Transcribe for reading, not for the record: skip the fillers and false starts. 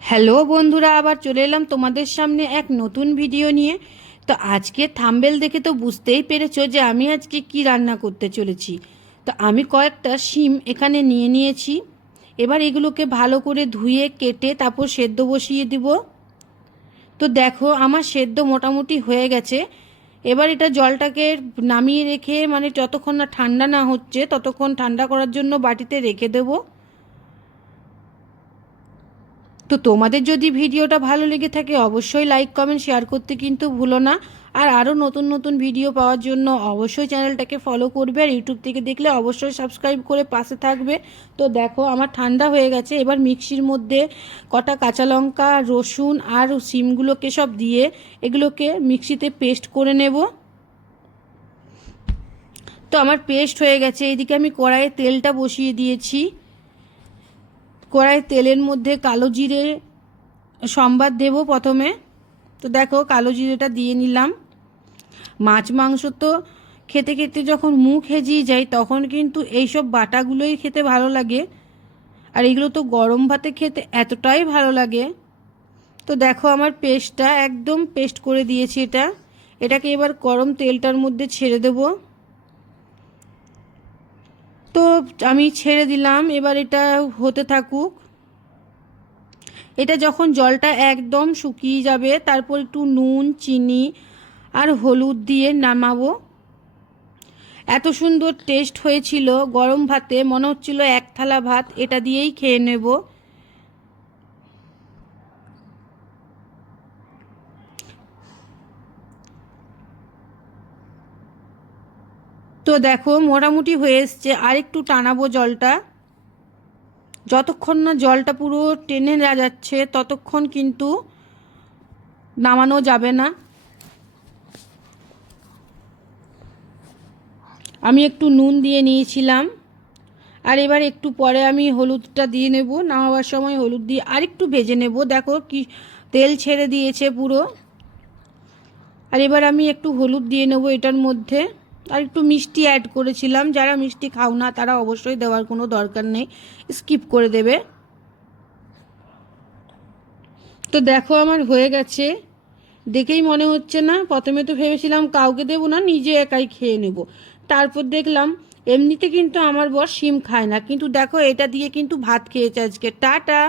Hello বন্ধুরা, আবার চলে এলাম তোমাদের সামনে এক নতুন ভিডিও নিয়ে। তো আজকে থাম্বনেল দেখে তো বুঝতেই পেরেছো যে আমি আজকে কি রান্না করতে চলেছি। তো আমি কয়েকটা শিম এখানে নিয়ে নিয়েছি। এবার এগুলোকে ভালো করে ধুয়ে কেটে তারপর সেদ্ধ বসিয়ে দিব। তো দেখো আমার সেদ্ধ মোটামুটি হয়ে গেছে। এবার এটা জলটাকে নামিয়ে রেখে মানে যতক্ষণ না ঠান্ডা না হচ্ছে ততক্ষণ ঠান্ডা করার জন্য বাটিতে রেখে দেবো। তো তোমাদের যদি ভিডিওটা ভালো লেগে থাকে অবশ্যই লাইক কমেন্ট শেয়ার করতে কিন্তু ভুলো না। আর আরও নতুন নতুন ভিডিও পাওয়ার জন্য অবশ্যই চ্যানেলটাকে ফলো করবে, আর ইউটিউব থেকে দেখলে অবশ্যই সাবস্ক্রাইব করে পাশে থাকবে। তো দেখো আমার ঠান্ডা হয়ে গেছে। এবার মিক্সির মধ্যে কটা কাঁচা লঙ্কা, রসুন আর শিমগুলোকে সব দিয়ে এগুলোকে মিক্সিতে পেস্ট করে নেব। তো আমার পেস্ট হয়ে গেছে। এইদিকে আমি কড়াইয়ে তেলটা বসিয়ে দিয়েছি। কড়াইয়ে তেলের মধ্যে কালো জিরে সম্বাদ দেব প্রথমে। তো দেখো কালো জিরেটা দিয়ে নিলাম। মাছ মাংস তো খেতে খেতে যখন মুখ হেজিয়ে যায় তখন কিন্তু এইসব বাটাগুলোই খেতে ভালো লাগে, আর এগুলো তো গরম ভাতে খেতে এতটাই ভালো লাগে। তো দেখো আমার পেস্টটা একদম পেস্ট করে দিয়েছি। এটাকে এবার গরম তেলটার মধ্যে ছেড়ে দেব। তো আমি ছেড়ে দিলাম, এবার এটা হতে থাকুক। এটা যখন জলটা একদম শুকিয়ে যাবে তারপর একটু নুন, চিনি আর হলুদ দিয়ে নামাবো। এত সুন্দর টেস্ট হয়েছিল গরম ভাতে, মনে হচ্ছিল এক থালা ভাত এটা দিয়েই খেয়ে নেব। তো দেখো মোটামুটি হয়ে এসছে, আর একটু টানাবো জলটা। যতক্ষণ না জলটা পুরো টেনে না যাচ্ছে ততক্ষণ কিন্তু নামানো যাবে না। আমি একটু নুন দিয়ে নিয়েছিলাম, আর এবার একটু পরে আমি হলুদটা দিয়ে নেব। নামাবার সময় হলুদ দিয়ে আরেকটু ভেজে নেব। দেখো কি তেল ছেড়ে দিয়েছে পুরো। আর এবার আমি একটু হলুদ দিয়ে নেব এটার মধ্যে। আর একটু মিষ্টি অ্যাড করেছিলাম, যারা মিষ্টি খাও না তারা অবশ্যই দেওয়ার কোনো দরকার নেই, স্কিপ করে দেবে। তো দেখো আমার হয়ে গেছে, দেখেই মনে হচ্ছে না। প্রথমে তো ভেবেছিলাম কাউকে দেবো না, নিজে একাই খেয়ে নেব। তারপর দেখলাম এমনিতে কিন্তু আমার বর শিম খায় না, কিন্তু দেখো এটা দিয়ে কিন্তু ভাত খেয়েছে আজকে। টাটা।